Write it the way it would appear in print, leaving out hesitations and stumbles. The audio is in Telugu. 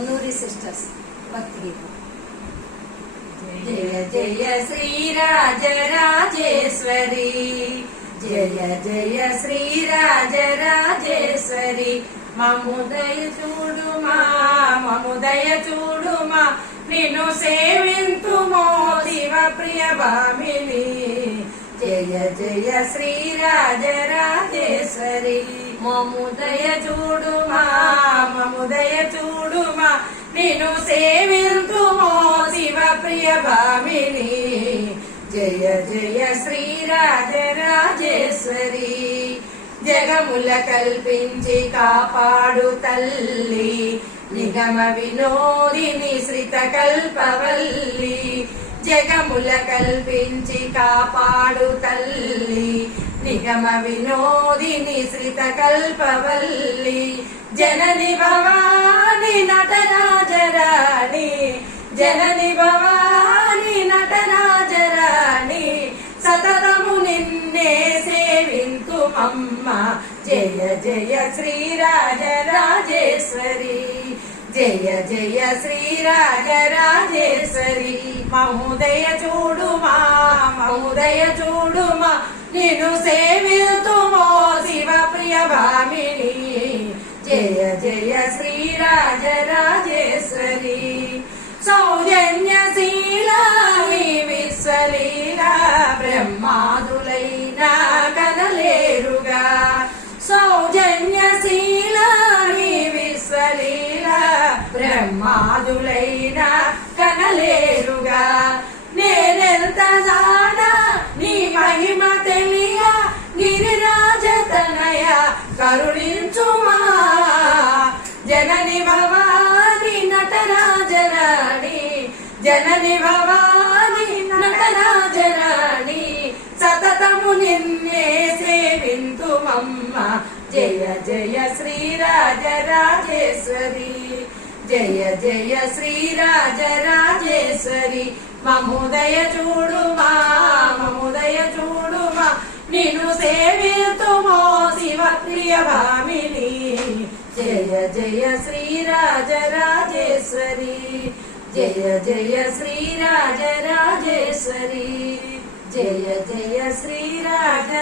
పొన్నూరి సిస్టర్స్ భక్తి గీతం. జయ జయ శ్రీరాజరాజేశ్వరి, జయ జయ శ్రీరాజరాజేశ్వరి, మముదయ చూడుమా మముదయ చూడుమా, నిన్ను సేవింతుమో శివ ప్రియ భామిని. జయ జయ శ్రీరాజరాజేశ్వరి, మముదయ చూడుమా మముదయ చూడుమా, నిన్ను సేవింతుమో శివ ప్రియ భామిని. జయ జయ శ్రీరాజరాజేశ్వరి, జగముల కల్పించి కాపాడు తల్లి, నిగమ వినోదిని శ్రిత కల్పవల్లి. జగముల కల్పించి కాపాడు తల్లి, నిగమ వినోదిని శ్రిత కల్పవల్లి. జనని భవాని నటరాజరాణి, జనని భవాని నటరాజరాణి, సతతము నిన్నే సేవింతుమమ్మ. జయ జయ శ్రీరాజరాజేశ్వరి, జయ జయ శ్రీరాజరాజేశ్వరి, మముదయ చూడుమా మముదయ చూడుమా, నిన్ను సేవితుమో శివ ప్రియ భామిని. జయ జయ శ్రీరాజరాజేశ్వరి, సౌజన్యశీలా విశ్వలీలా, బ్రహ్మాదులైనా కనలేరుగా. సౌజన్యశీలా విశ్వలీలా, బ్రహ్మాదులైనా కనలేరుగా. నేనెంత జానా నీ మహిమ తెలియ, గిరిరాజతనయ కరుణించుమా. జనని భవాని నటరాజరాణి, జనని భవాని నటరాజరాణి, సతతము నిన్నే సేవింతుమమ్మ. జయ జయ శ్రీరాజరాజేశ్వరి, జయ జయ శ్రీరాజరాజేశ్వరి, మముదయ చూడుమా మముదయ చూడుమా, నిన్ను సేవితుమో శివ ప్రియ భామిని. జయ జయ శ్రీరాజరాజేశ్వరి, జయ జయ శ్రీరాజరాజేశ్వరి, జయ జయ శ్రీరాజరాజేశ్వరి.